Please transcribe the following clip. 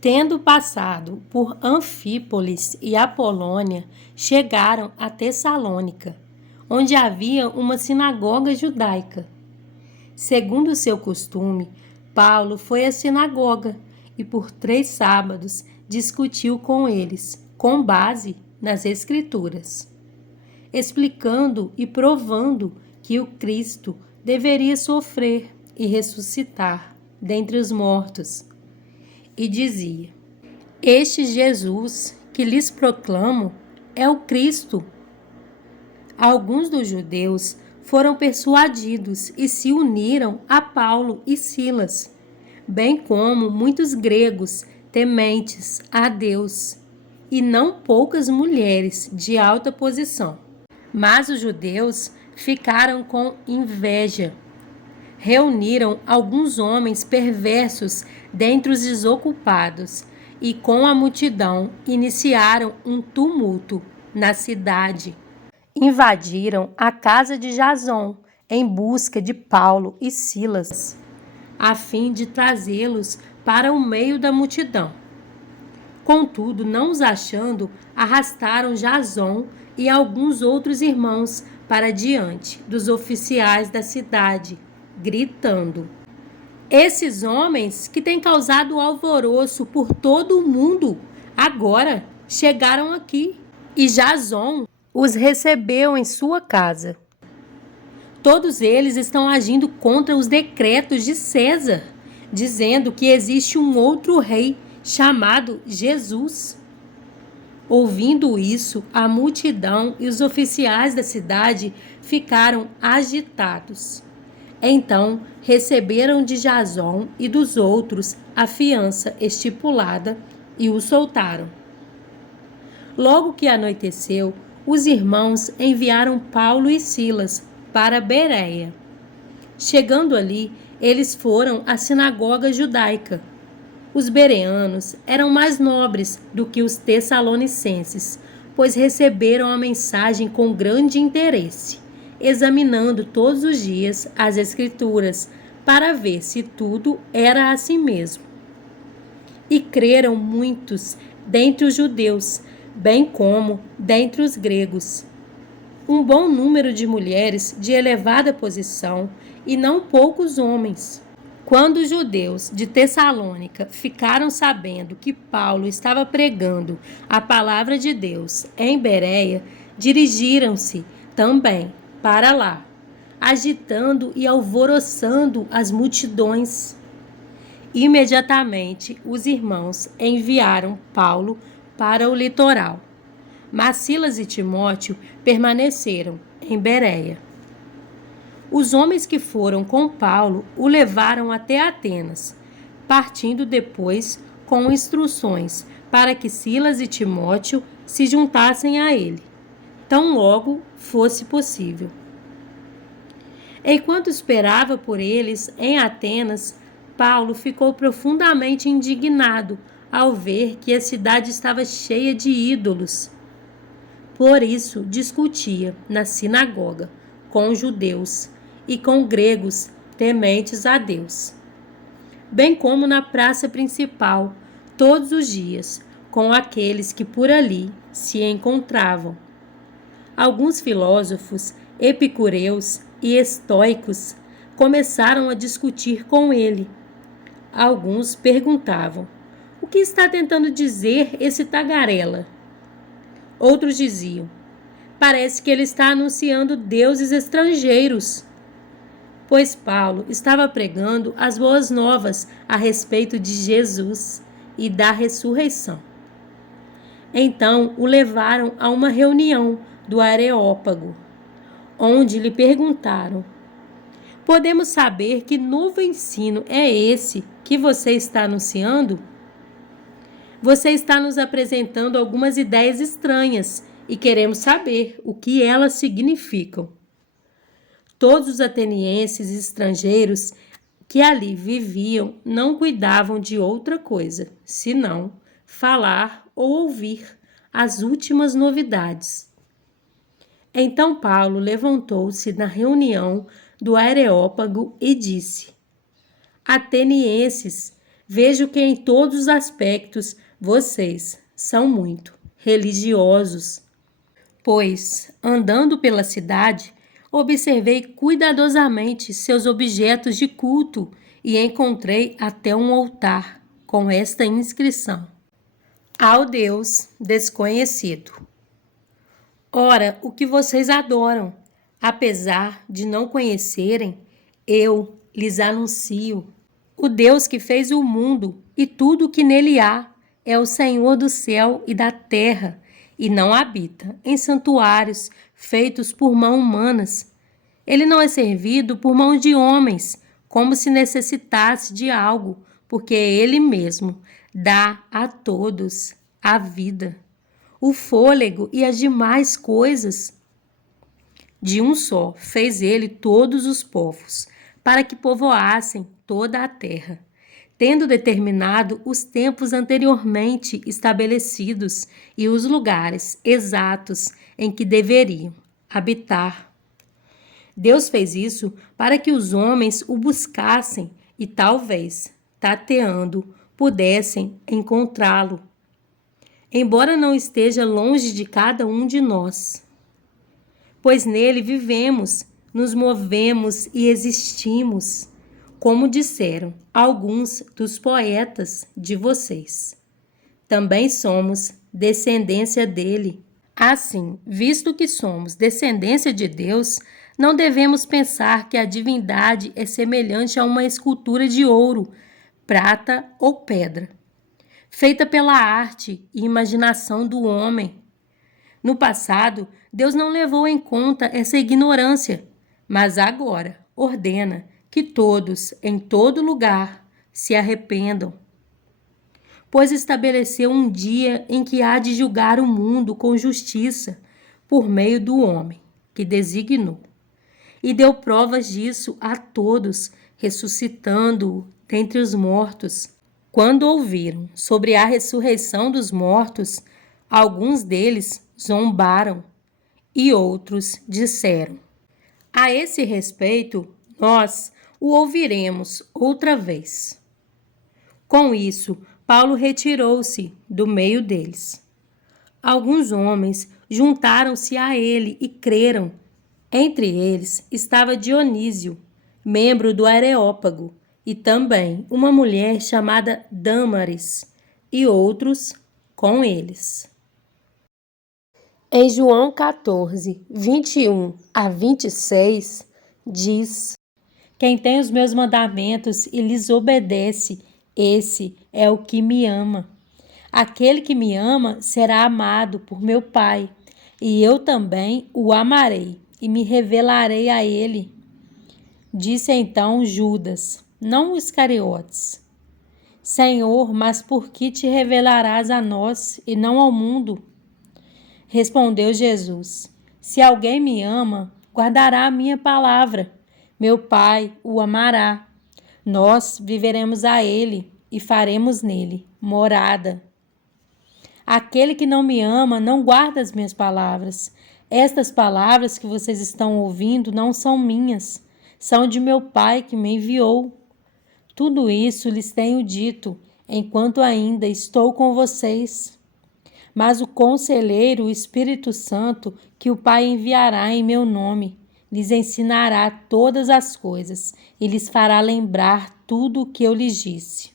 Tendo passado por Anfípolis e Apolônia, chegaram a Tessalônica, onde havia uma sinagoga judaica. Segundo o seu costume, Paulo foi à sinagoga e por 3 sábados discutiu com eles, com base nas Escrituras, explicando e provando que o Cristo deveria sofrer e ressuscitar dentre os mortos. E dizia: Este Jesus que lhes proclamo é o Cristo. Alguns dos judeus foram persuadidos e se uniram a Paulo e Silas, bem como muitos gregos tementes a Deus, e não poucas mulheres de alta posição. Mas os judeus ficaram com inveja. Reuniram alguns homens perversos dentre os desocupados e com a multidão iniciaram um tumulto na cidade. Invadiram a casa de Jason em busca de Paulo e Silas, a fim de trazê-los para o meio da multidão. Contudo, não os achando, arrastaram Jason e alguns outros irmãos para diante dos oficiais da cidade, gritando: Esses homens que têm causado alvoroço por todo o mundo, agora chegaram aqui, e Jason os recebeu em sua casa. Todos eles estão agindo contra os decretos de César, dizendo que existe um outro rei chamado Jesus. Ouvindo isso, a multidão e os oficiais da cidade ficaram agitados. Então, receberam de Jason e dos outros a fiança estipulada e o soltaram. Logo que anoiteceu, os irmãos enviaram Paulo e Silas para Bereia. Chegando ali, eles foram à sinagoga judaica. Os bereanos eram mais nobres do que os tessalonicenses, pois receberam a mensagem com grande interesse, examinando todos os dias as Escrituras, para ver se tudo era assim mesmo. E creram muitos dentre os judeus, bem como dentre os gregos. Um bom número de mulheres de elevada posição e não poucos homens. Quando os judeus de Tessalônica ficaram sabendo que Paulo estava pregando a palavra de Deus em Bereia, dirigiram-se também para lá, agitando e alvoroçando as multidões. Imediatamente, os irmãos enviaram Paulo para o litoral, mas Silas e Timóteo permaneceram em Bereia. Os homens que foram com Paulo o levaram até Atenas, partindo depois com instruções para que Silas e Timóteo se juntassem a ele, tão logo fosse possível. Enquanto esperava por eles em Atenas, Paulo ficou profundamente indignado ao ver que a cidade estava cheia de ídolos. Por isso, discutia na sinagoga com judeus e com gregos tementes a Deus, bem como na praça principal, todos os dias, com aqueles que por ali se encontravam. Alguns filósofos, epicureus e estoicos começaram a discutir com ele. Alguns perguntavam: o que está tentando dizer esse tagarela? Outros diziam: parece que ele está anunciando deuses estrangeiros. Pois Paulo estava pregando as boas novas a respeito de Jesus e da ressurreição. Então o levaram a uma reunião do Areópago, onde lhe perguntaram: podemos saber que novo ensino é esse que você está anunciando? Você está nos apresentando algumas ideias estranhas e queremos saber o que elas significam. Todos os atenienses e estrangeiros que ali viviam não cuidavam de outra coisa, senão falar ou ouvir as últimas novidades. Então Paulo levantou-se na reunião do Areópago e disse: atenienses, vejo que em todos os aspectos vocês são muito religiosos. Pois, andando pela cidade, observei cuidadosamente seus objetos de culto e encontrei até um altar com esta inscrição: ao Deus desconhecido. Ora, o que vocês adoram, apesar de não conhecerem, eu lhes anuncio. O Deus que fez o mundo e tudo o que nele há é o Senhor do céu e da terra, e não habita em santuários feitos por mãos humanas. Ele não é servido por mãos de homens, como se necessitasse de algo, porque ele mesmo dá a todos a vida, o fôlego e as demais coisas. De um só fez ele todos os povos, para que povoassem toda a terra, tendo determinado os tempos anteriormente estabelecidos e os lugares exatos em que deveriam habitar. Deus fez isso para que os homens o buscassem e talvez, tateando, pudessem encontrá-lo, embora não esteja longe de cada um de nós. Pois nele vivemos, nos movemos e existimos, como disseram alguns dos poetas de vocês. Também somos descendência dele. Assim, visto que somos descendência de Deus, não devemos pensar que a divindade é semelhante a uma escultura de ouro, prata ou pedra, feita pela arte e imaginação do homem. No passado, Deus não levou em conta essa ignorância, mas agora ordena que todos, em todo lugar, se arrependam. Pois estabeleceu um dia em que há de julgar o mundo com justiça, por meio do homem que designou. E deu provas disso a todos, ressuscitando-o dentre os mortos. Quando ouviram sobre a ressurreição dos mortos, alguns deles zombaram e outros disseram: a esse respeito, nós o ouviremos outra vez. Com isso, Paulo retirou-se do meio deles. Alguns homens juntaram-se a ele e creram. Entre eles estava Dionísio, membro do Areópago, e também uma mulher chamada Dâmaris, e outros com eles. Em João 14, 21 a 26, diz: quem tem os meus mandamentos e lhes obedece, esse é o que me ama. Aquele que me ama será amado por meu Pai, e eu também o amarei e me revelarei a ele. Disse então Judas, não Iscariotes: Senhor, mas por que te revelarás a nós e não ao mundo? Respondeu Jesus: se alguém me ama, guardará a minha palavra. Meu Pai o amará. Nós viveremos a ele e faremos nele morada. Aquele que não me ama não guarda as minhas palavras. Estas palavras que vocês estão ouvindo não são minhas, são de meu Pai que me enviou. Tudo isso lhes tenho dito, enquanto ainda estou com vocês. Mas o Conselheiro, o Espírito Santo, que o Pai enviará em meu nome, lhes ensinará todas as coisas e lhes fará lembrar tudo o que eu lhes disse.